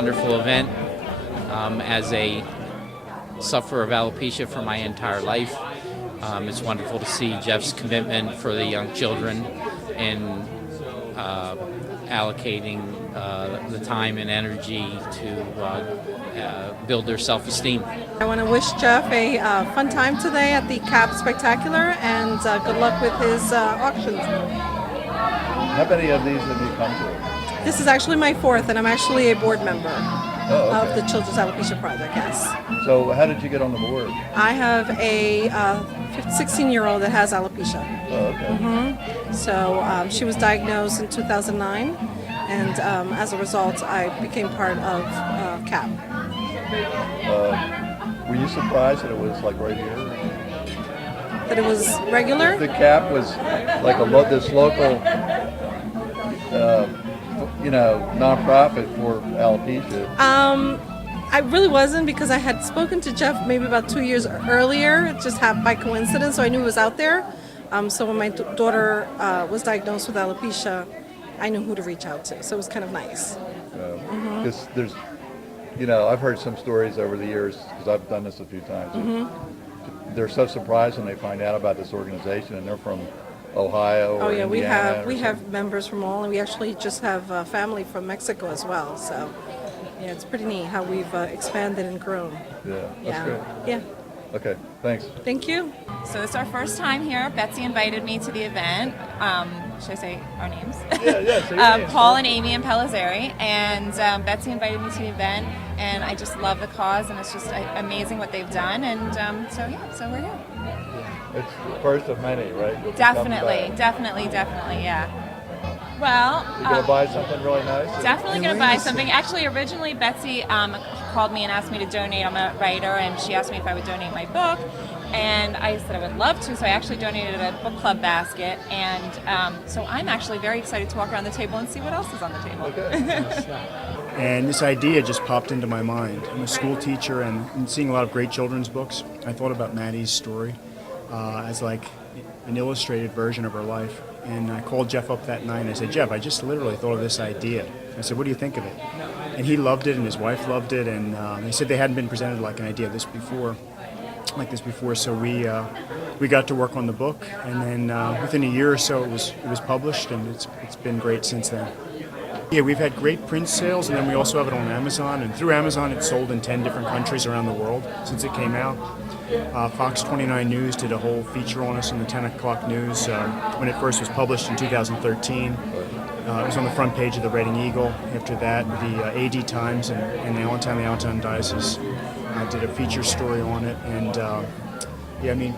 wonderful event. As a sufferer of alopecia for my entire life, it's wonderful to see Jeff's commitment for the young children and allocating the time and energy to build their self-esteem. I want to wish Jeff a fun time today at the CAP Spectacular, and good luck with his auctions. How many of these have you come to? This is actually my fourth, and I'm actually a board member okay. of the Children's Alopecia Project, yes. So how did you get on the board? I have a 16-year-old that has alopecia. Oh, okay. So she was diagnosed in 2009, and as a result, I became part of CAP. Were you surprised that it was like right here? That it was regular? The CAP was like this local, nonprofit for alopecia. I really wasn't, because I had spoken to Jeff maybe about 2 years earlier. It just happened by coincidence, so I knew it was out there. So when my daughter was diagnosed with alopecia, I knew who to reach out to. So it was kind of nice. Because there's, I've heard some stories over the years, because I've done this a few times. They're so surprised when they find out about this organization, and they're from Ohio or Indiana. we have members from all, and we actually just have family from Mexico as well. So yeah, it's pretty neat how we've expanded and grown. Yeah, that's great. Yeah. Okay, thanks. Thank you. So it's our first time here. Betsy invited me to the event. Should I say our names? Yeah, say your names. Paul and Amy and Pellizzeri. And Betsy invited me to the event, and I just love the cause, and it's just amazing what they've done. And so we're here. It's the first of many, right? You'll be Definitely, coming back. yeah. Well, You're going to buy something really nice? definitely going to buy something. Actually, originally Betsy called me and asked me to donate. I'm a writer, and she asked me if I would donate my book. And I said I would love to, so I actually donated a book club basket. And so I'm actually very excited to walk around the table and see what else is on the table. Okay. And this idea just popped into my mind. I'm a school teacher, and seeing a lot of great children's books, I thought about Maddie's story as like an illustrated version of her life. And I called Jeff up that night and I said, Jeff, I just literally thought of this idea. I said, what do you think of it? And he loved it, and his wife loved it, and they said they hadn't been presented like an idea like this before. So we got to work on the book, and then within a year or so it was published, and it's been great since then. Yeah, we've had great print sales, and then we also have it on Amazon, and through Amazon it's sold in 10 different countries around the world since it came out. Fox 29 News did a whole feature on us in the 10 o'clock news when it first was published in 2013. It was on the front page of the Reading Eagle. After that, the AD Times and the Allentown Diocese did a feature story on it. And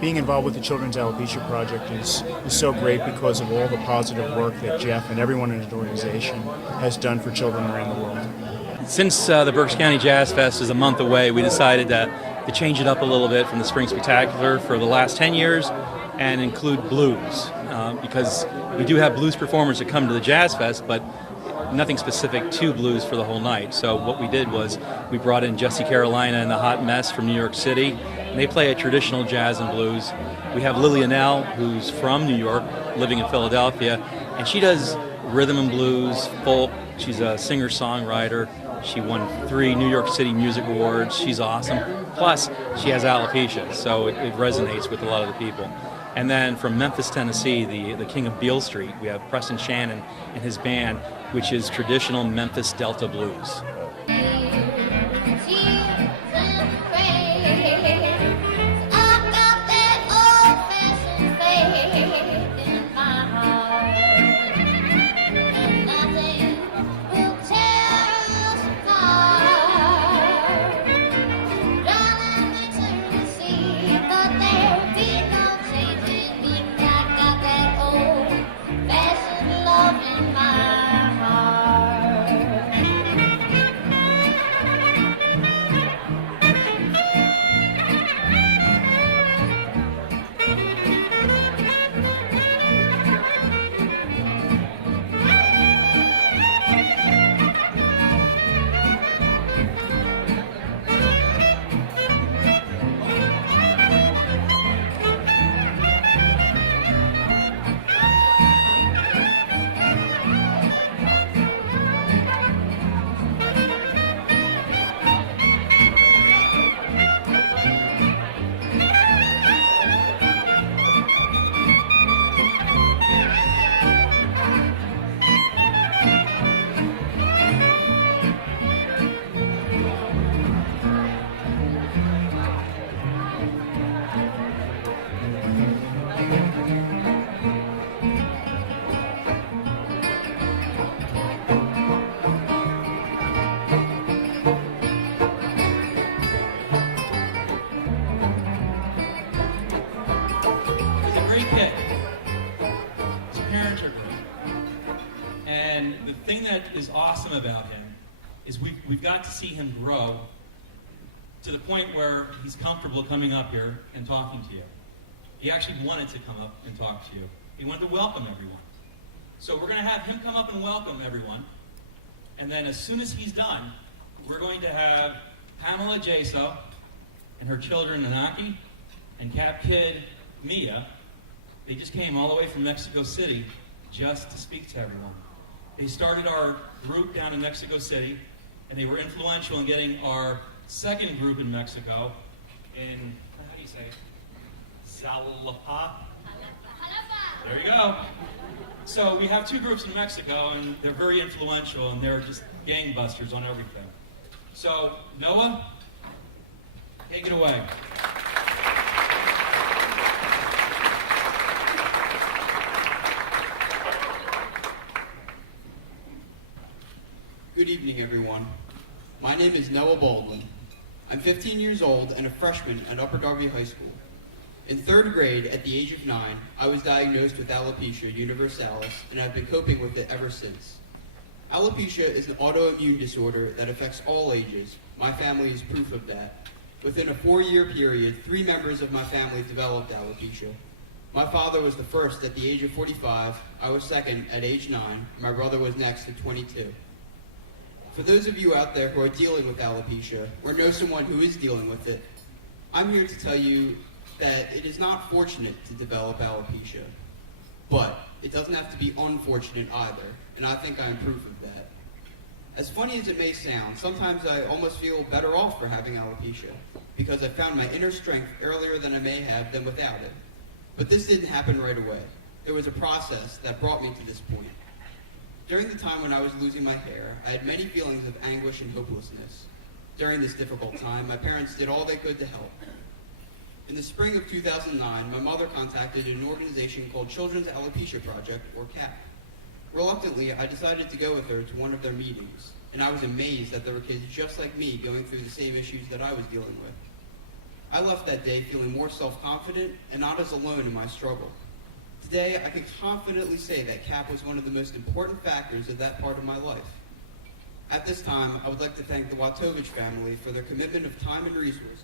being involved with the Children's Alopecia Project is so great because of all the positive work that Jeff and everyone in his organization has done for children around the world. Since the Berks County Jazz Fest is a month away, we decided to change it up a little bit from the Spring Spectacular for the last 10 years and include blues, because we do have blues performers that come to the Jazz Fest, but nothing specific to blues for the whole night. So what we did was we brought in Jesse Carolina and the Hot Mess from New York City, and they play a traditional jazz and blues. We have Lily Annell, who's from New York, living in Philadelphia, and she does rhythm and blues, folk. She's a singer-songwriter. She won 3 New York City Music Awards. She's awesome. Plus, she has alopecia, so it resonates with a lot of the people. And then from Memphis, Tennessee, the king of Beale Street, we have Preston Shannon and his band, which is traditional Memphis Delta blues. awesome about him is we've got to see him grow to the point where he's comfortable coming up here and talking to you. He actually wanted to come up and talk to you. He wanted to welcome everyone. So we're going to have him come up and welcome everyone. And then as soon as he's done, we're going to have Pamela Jaso and her children, Nanaki and Cap Kid Mia. They just came all the way from Mexico City just to speak to everyone. They started our group down in Mexico City, and they were influential in getting our second group in Mexico in, how do you say it? Zalapa? There you go. So we have two groups in Mexico, and they're very influential, and they're just gangbusters on everything. So, Noah, take it away. Good evening, everyone. My name is Noah Baldwin. I'm 15 years old and a freshman at Upper Darby High School. In third grade, at the age of 9, I was diagnosed with alopecia universalis, and I've been coping with it ever since. Alopecia is an autoimmune disorder that affects all ages. My family is proof of that. Within a 4-year period, 3 members of my family developed alopecia. My father was the first at the age of 45, I was second at age 9, and my brother was next at 22. For those of you out there who are dealing with alopecia, or know someone who is dealing with it, I'm here to tell you that it is not fortunate to develop alopecia, but it doesn't have to be unfortunate either, and I think I'm proof of that. As funny as it may sound, sometimes I almost feel better off for having alopecia, because I found my inner strength earlier than I may have than without it. But this didn't happen right away. There was a process that brought me to this point. During the time when I was losing my hair, I had many feelings of anguish and hopelessness. During this difficult time, my parents did all they could to help. In the spring of 2009, my mother contacted an organization called Children's Alopecia Project, or CAP. Reluctantly, I decided to go with her to one of their meetings, and I was amazed that there were kids just like me going through the same issues that I was dealing with. I left that day feeling more self-confident and not as alone in my struggle. Today, I can confidently say that CAP was one of the most important factors of that part of my life. At this time, I would like to thank the Watovich family for their commitment of time and resources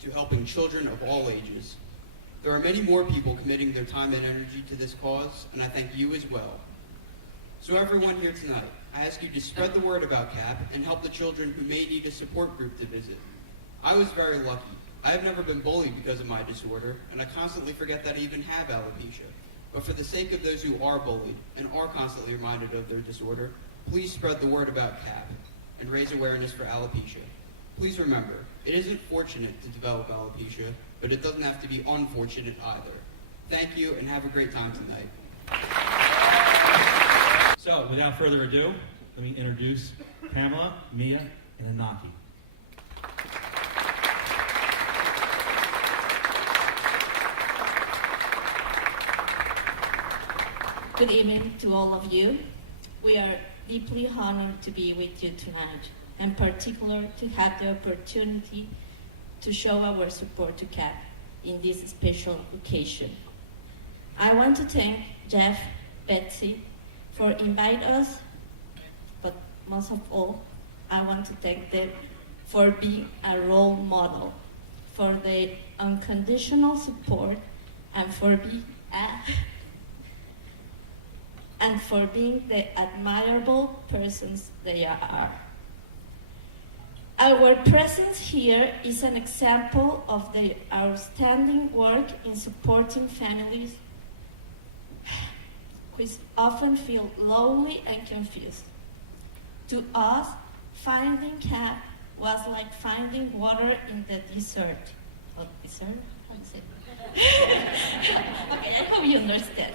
to helping children of all ages. There are many more people committing their time and energy to this cause, and I thank you as well. So everyone here tonight, I ask you to spread the word about CAP and help the children who may need a support group to visit. I was very lucky. I have never been bullied because of my disorder, and I constantly forget that I even have alopecia. But for the sake of those who are bullied and are constantly reminded of their disorder, please spread the word about CAP and raise awareness for alopecia. Please remember, it isn't fortunate to develop alopecia, but it doesn't have to be unfortunate either. Thank you, and have a great time tonight. So, without further ado, let me introduce Pamela, Mia, and Anaki. Good evening to all of you. We are deeply honored to be with you tonight, and particularly to have the opportunity to show our support to CAP in this special occasion. I want to thank Jeff, Betsy, for inviting us, but most of all, I want to thank them for being a role model, for their unconditional support, and for being the admirable persons they are. Our presence here is an example of their outstanding work in supporting families who often feel lonely and confused. To us, finding CAP was like finding water in the desert. Oh, desert? How do you say it? Okay, I hope you understand.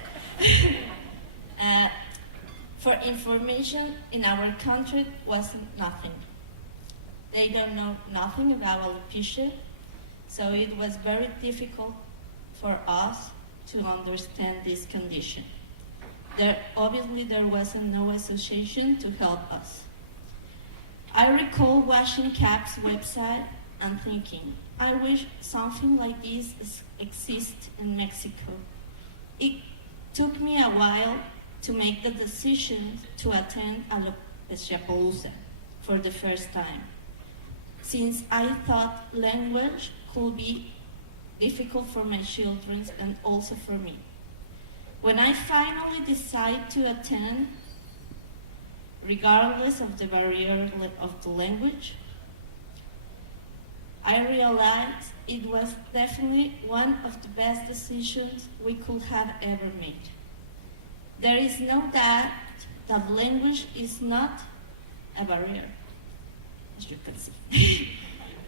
For information in our country was nothing. They don't know nothing about alopecia, so it was very difficult for us to understand this condition. Obviously there wasn't no association to help us. I recall watching CAP's website and thinking, I wish something like this exists in Mexico. It took me a while to make the decision to attend Alopecia for the first time, since I thought language could be difficult for my children and also for me. When I finally decided to attend, regardless of the barrier of the language, I realized it was definitely one of the best decisions we could have ever made. There is no doubt that language is not a barrier, as you can see.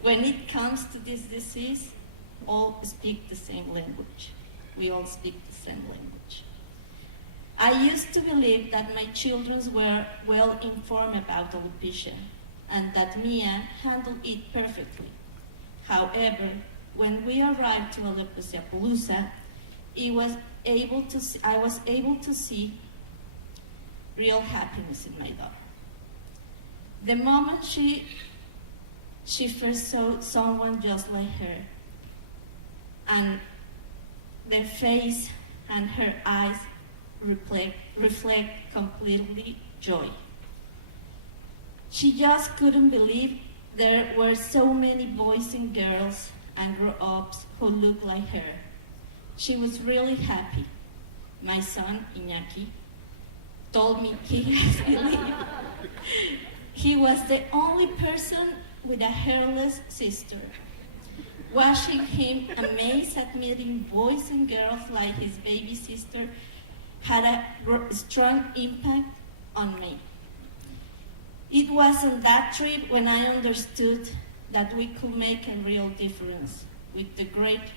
When it comes to this disease, all speak the same language. We all speak the same language. I used to believe that my children were well informed about alopecia and that Mia handled it perfectly. However, when we arrived to Alopecia, I was able to see real happiness in my daughter. The moment she first saw someone just like her, and their face and her eyes reflect completely joy. She just couldn't believe there were so many boys and girls and grown-ups who looked like her. She was really happy. My son, Iñaki, told me he was the only person with a hairless sister. Watching him amazed at meeting boys and girls like his baby sister had a strong impact on me. It was on that trip when I understood that we could make a real difference with the great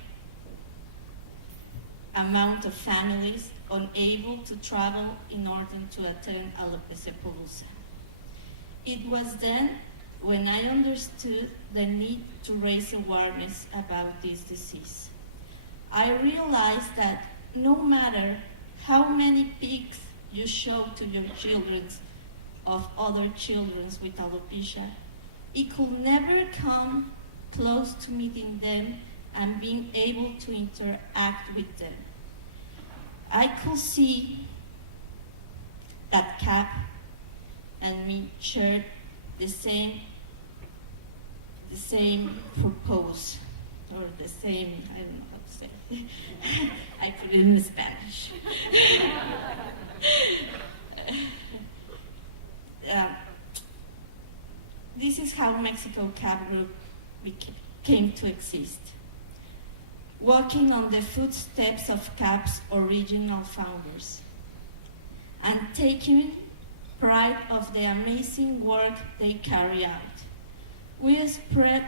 amount of families unable to travel in order to attend Alopecia. It was then when I understood the need to raise awareness about this disease. I realized that no matter how many pics you show to your children of other children with alopecia, it could never come close to meeting them and being able to interact with them. I could see that Cap and me shared the same purpose, or the same, I don't know how to say. I put it in Spanish. This is how Mexico Cap Group came to exist. Walking on the footsteps of Cap's original founders and taking pride of the amazing work they carry out. We spread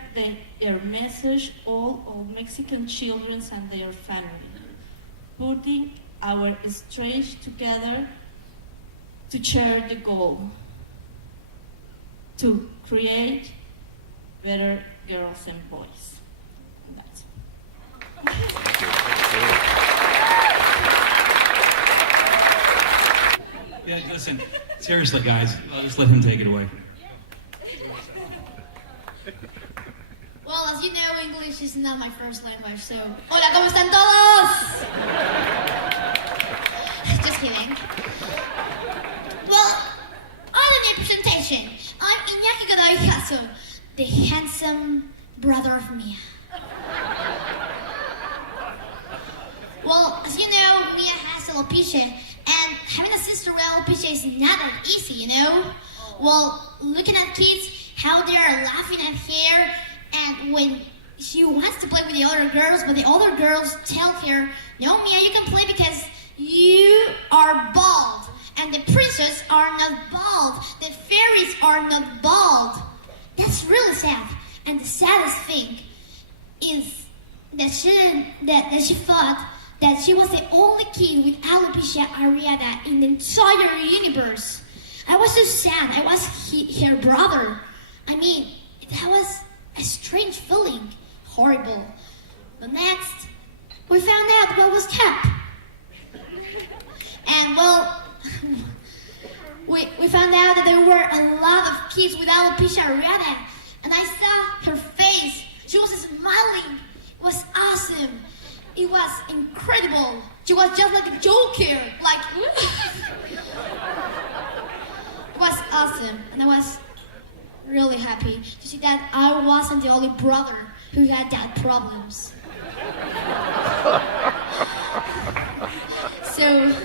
their message all of Mexican children and their family, putting our strength together to share the goal, to create better girls and boys. And that's Yeah, listen, seriously, guys, I'll just let him take it away. Well, as you know, English is not my first language, so... Hola, ¿cómo están todos? Just kidding. Well, on the new presentation, I'm Iñaki Godoy Jasso, the handsome brother of Mia. Well, as you know, Mia has alopecia, and having a sister with alopecia is not that easy, you know? Well, looking at kids, how they are laughing at her, and when she wants to play with the other girls, but the other girls tell her, no, Mia, you can play because you are bald, and the princes are not bald, the fairies are not bald. That's really sad, and the saddest thing is that she thought that she was the only kid with alopecia areata in the entire universe. I was so sad. I was her brother. I mean, that was a strange feeling. Horrible. But next, we found out what was Cap. And well, we found out that there were a lot of kids with alopecia areata. And I saw her face. She was smiling. It was awesome. it was incredible. She was just like a joker, like it was awesome, and I was really happy to see that I wasn't the only brother who had that problems. So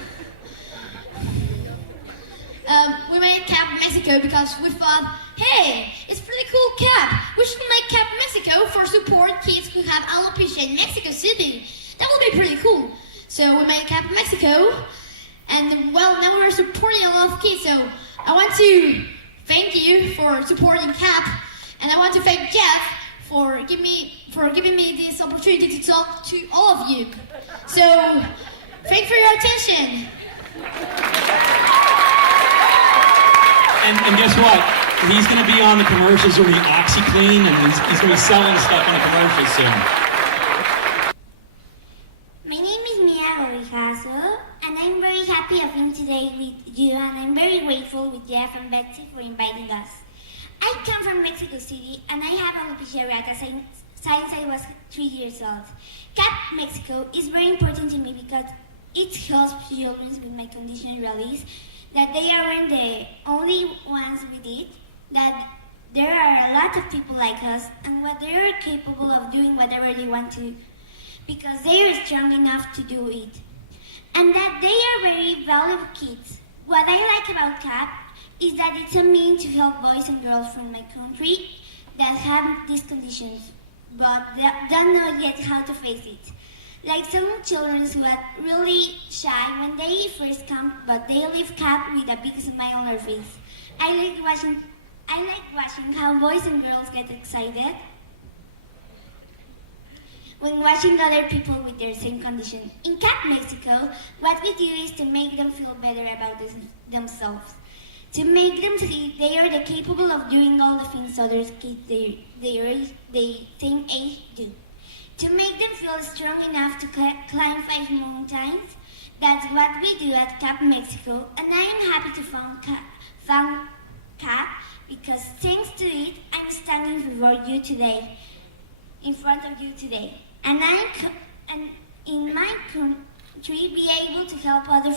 we made Cap Mexico because we thought, hey, it's pretty cool cap. We should make Cap Mexico for support kids who have alopecia in Mexico City. That would be pretty cool. So we made Cap Mexico, and well, now we're supporting a lot of kids. So I want to thank you for supporting Cap, and I want to thank Jeff for giving me this opportunity to talk to all of you. So thanks for your attention. And guess what? He's going to be on the commercials with the OxyClean, and he's going to be selling stuff in the commercials soon. My name is Mia Orijazo, and I'm very happy of being today with you, and I'm very grateful with Jeff and Betsy for inviting us. I come from Mexico City, and I have alopecia areata since I was 3 years old. CAP Mexico is very important to me because it helps children with my condition realize that they aren't the only ones with it, that there are a lot of people like us, and what they are capable of doing whatever they want to, because they are strong enough to do it, and that they are very valuable kids. What I like about CAP is that it's a means to help boys and girls from my country that have these conditions, but don't know yet how to face it. Like some children who are really shy when they first come, but they leave CAP with a big smile on their face. I like watching how boys and girls get excited when watching other people with their same condition. In CAP Mexico, what we do is to make them feel better about themselves. To make them see they are capable of doing all the things other kids the same age do. To make them feel strong enough to climb 5 mountains. That's what we do at CAP Mexico, and I am happy to found CAP because thanks to it, I'm standing before you today, in front of you today. And in my country, be able to help other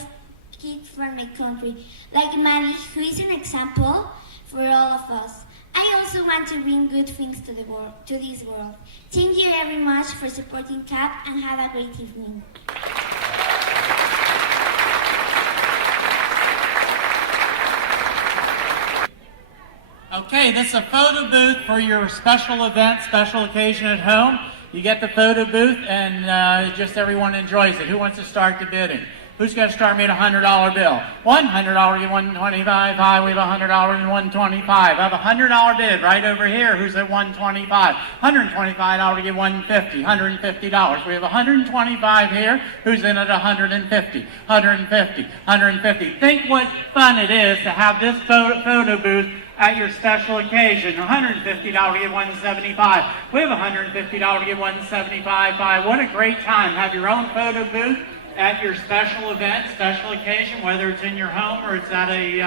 kids from my country, like Maddie, who is an example for all of us. I also want to bring good things to this world. Thank you very much for supporting CAP, and have a great evening. Okay, this is a photo booth for your special event, special occasion at home. You get the photo booth, and just everyone enjoys it. Who wants to start the bidding? Who's going to start me at a $100 bill? $100, you $125. Hi, we have $100 and $125. I have a $100 bid right over here. Who's at $125? $125, you $150. $150. We have $125 here. Who's in at $150? $150. $150. Think what fun it is to have this photo booth at your special occasion. $150 to get $175. We have $150 to get $175. What a great time. Have your own photo booth at your special event, special occasion, whether it's in your home or it's at a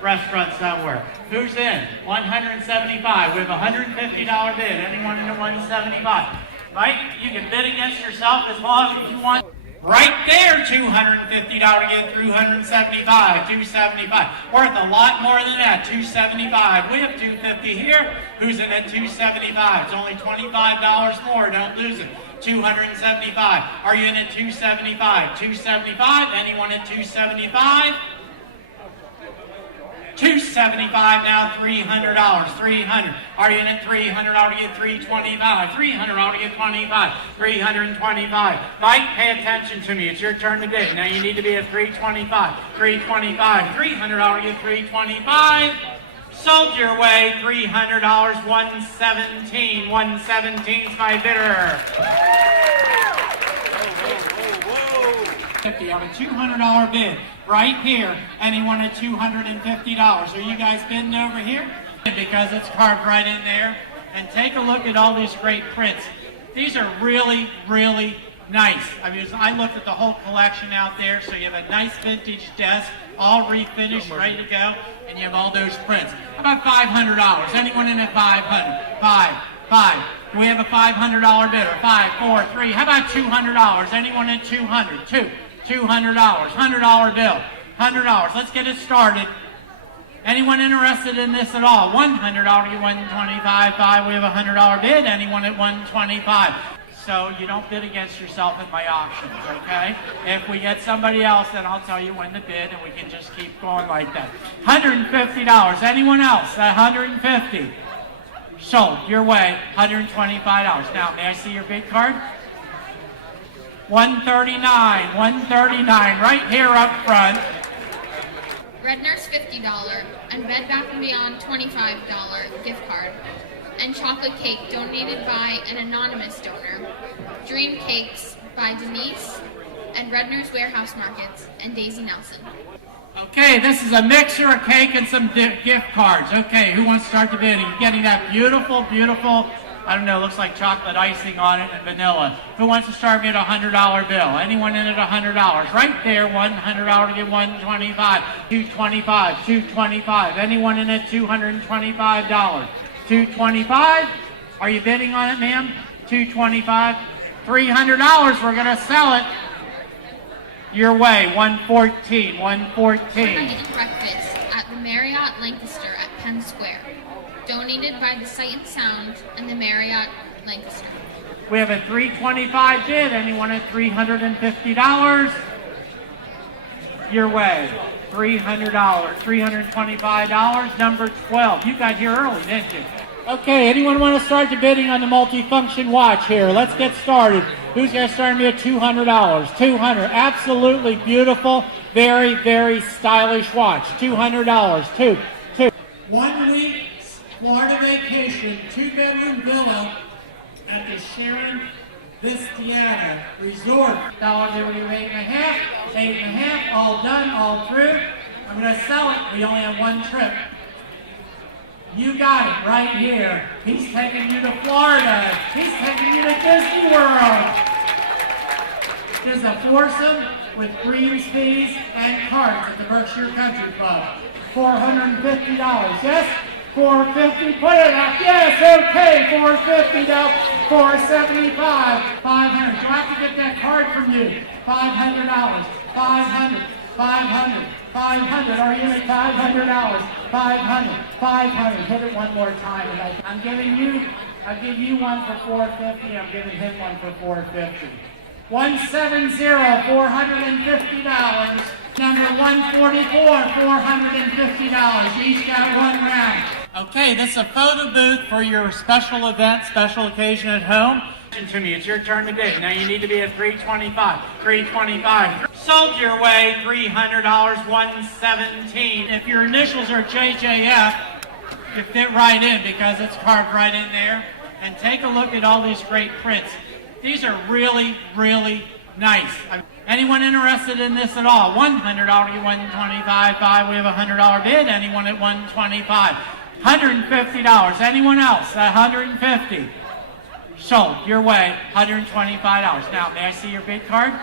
restaurant somewhere. Who's in? $175. We have a $150 bid. Anyone in the $175? Right? You can bid against yourself as long as you want. Right there, $250 to get through $175. $275. Worth a lot more than that. $275. We have $250 here. Who's in at $275? It's only $25 more. Don't lose it. $275. Are you in at $275? $275. Anyone at $275? $275 now, $300. $300. Are you in at $300 to get $325? $300 to get $25. $325. Mike, pay attention to me. It's your turn to bid. Now you need to be at $325. $325. $300 to get $325. Sold your way, $300, $117. $117's my bidder. You have a $200 bid right here. Anyone at $250? Are you guys bidding over here? Because it's carved right in there. And take a look at all these great prints. These are really, really nice. I mean, I looked at the whole collection out there. So you have a nice vintage desk, all refinished, ready to go, and you have all those prints. How about $500? Anyone in at $500? 5. Do we have a $500 bidder? 5, 4, 3. How about $200? Anyone at 200? $200. $100 bill. $100. Let's get it started. Anyone interested in this at all? $100, $125. 5. We have a $100 bid. Anyone at $125? So you don't bid against yourself at my auctions, okay? If we get somebody else, then I'll tell you when to bid, and we can just keep going like that. $150. Anyone else at $150? Sold. Your way. $125. Now, may I see your bid card? $139. $139. Right here up front. Redner's $50 and Bed Bath & Beyond $25 gift card, and chocolate cake donated by an anonymous donor. Dream Cakes by Denise, and Redner's Warehouse Markets and Daisy Nelson. Okay, this is a mixture of cake and some gift cards. Okay, who wants to start the bidding? You're getting that beautiful, beautiful, I don't know, looks like chocolate icing on it and vanilla. Who wants to start me at a $100 bill? Anyone in at $100? Right there, $100 to get $125. $225, $225. Anyone in at $225? $225. Are you bidding on it, ma'am? $225. $300. We're going to sell it. Your way. $114. $114. Eating breakfast at the Marriott Lancaster at Penn Square, donated by the Sight and Sound and the Marriott Lancaster. We have a $325 bid. Anyone at $350? Your way. $300. $325. Number 12. You got here early, didn't you? Okay, anyone want to start the bidding on the multifunction watch here? Let's get started. Who's going to start me at $200? $200. Absolutely beautiful, very, very stylish watch. $200. Two. 1 week Florida vacation, 2-bedroom villa at the Sharon Vistiana Resort. Dollar bill, 8.5, 8.5, all done, all through. I'm going to sell it. We only have one trip. You got it right here. He's taking you to Florida. He's taking you to Disney World. There's a foursome with greens, fees, and cards at the Berkshire Country Club. $450. Yes? $450. Put it up. Yes, okay. $450. $475. $500. Do I have to get that card from you? $500. $500. $500. $500. Are you in at $500? $500. $500. Hit it one more time. I'll give you one for $450. I'm giving him one for $450. 170. $450. Number 144. $450. Each got one round. Okay, this is a photo booth for your special event, special occasion at home. To me, it's your turn to bid. Now you need to be at $325. $325. Sold your way. $300. $117. If your initials are JJF, you fit right in because it's carved right in there. And take a look at all these great prints. These are really, really nice. Anyone interested in this at all? $100 to $125. 5. We have a $100 bid. Anyone at $125? $150. Anyone else? $150. Sold. Your way. $125. Now, may I see your bid card?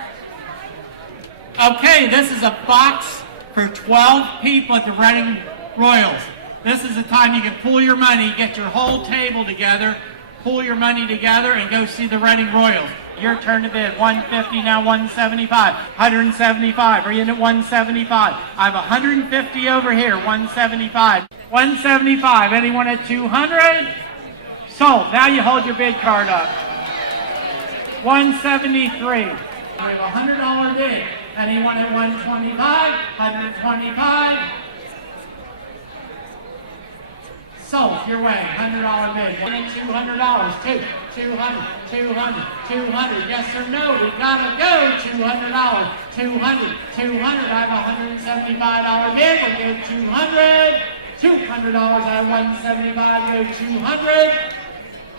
Okay, this is a box for 12 people at the Reading Royals. This is the time you can pool your money, get your whole table together, pool your money together, and go see the Reading Royals. Your turn to bid. $150, now $175. $175. Are you in at $175? I have $150 over here. $175. $175. Anyone at $200? Sold. Now you hold your bid card up. $173. We have a $100 bid. Anyone at $125? $125. Sold. Your way. $100 bid. One at $200. $200. $200. Yes or no? We gotta go. $200. $200. I have a $175 bid. We'll give $200. $200 at $175. Go $200.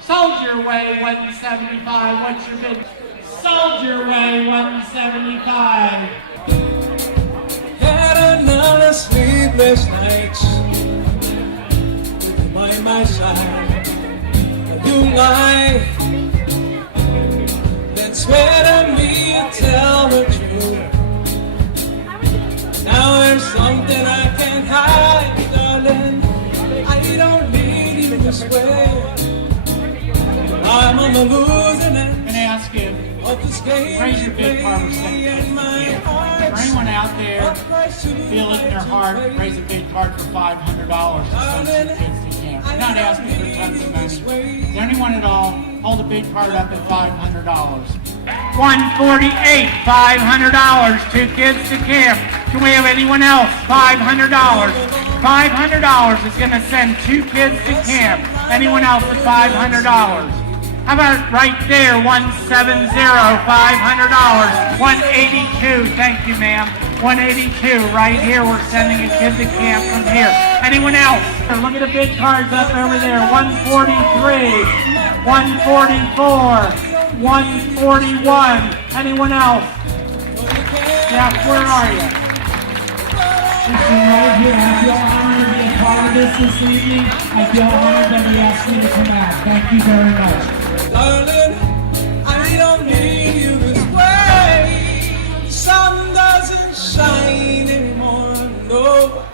Sold your way. $175. What's your bid? Sold your way. $175. Had another sleepless night with you by my side. You lie. Then swear to me you tell the truth. Now there's something I can't hide, darling. I don't need you to swear. on the losing end. I'm going to ask you, raise your bid card for for anyone out there feel it in their heart, raise a bid card for $500 to send some kids to camp. We're not asking for tons of money. Is there anyone at all? Hold a bid card up at $500. 148, $500, 2 kids to camp. Do we have anyone else? $500. $500 is going to send 2 kids to camp. Anyone else at $500? How about right there, 170, $500, 182, thank you ma'am, 182, right here, we're sending a kid to camp from here. Anyone else? Look at the bid cards up over there, 143, 144, 141, anyone else? Jeff, where are you? Right here, I feel honored to be a part of this evening. I feel honored that he asked me to come out. Thank you very much. Darling, I don't need you this way. The sun doesn't shine anymore, no.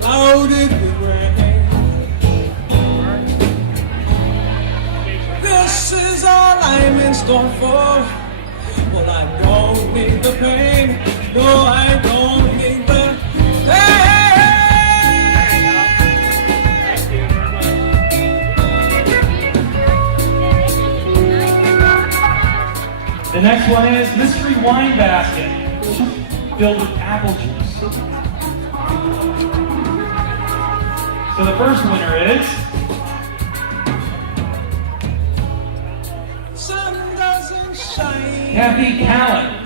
Clouded with rain. This is all I'm in store for. But I don't need the pain. No, I don't need the pain. The next one is Mystery Wine Basket, filled with apple juice. So the first winner is Sun doesn't shine. Kathy Callan.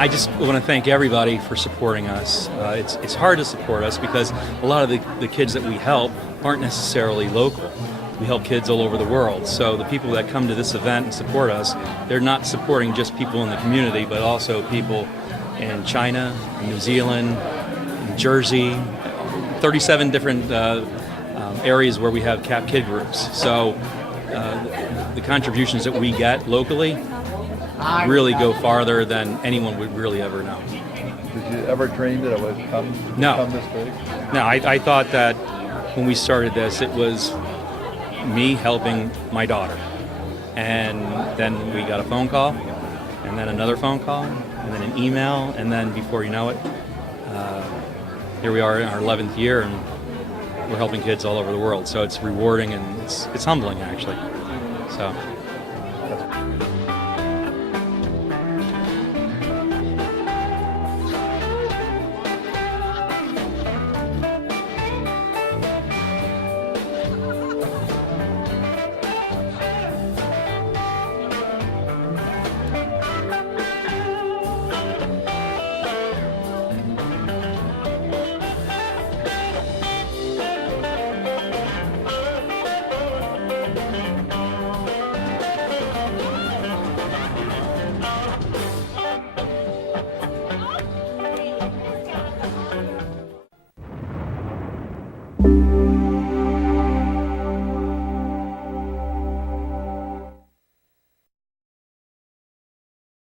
I just want to thank everybody for supporting us. It's hard to support us because a lot of the kids that we help aren't necessarily local. We help kids all over the world. So the people that come to this event and support us, they're not supporting just people in the community, but also people in China, New Zealand, Jersey, 37 different areas where we have CAP kid groups. So the contributions that we get locally really go farther than anyone would really ever know. Did you ever dream that it would come this big? No, I thought that when we started this, it was me helping my daughter. And then we got a phone call, and then another phone call, and then an email, and then before you know it, here we are in our 11th year, and we're helping kids all over the world. So it's rewarding and it's humbling, actually. So.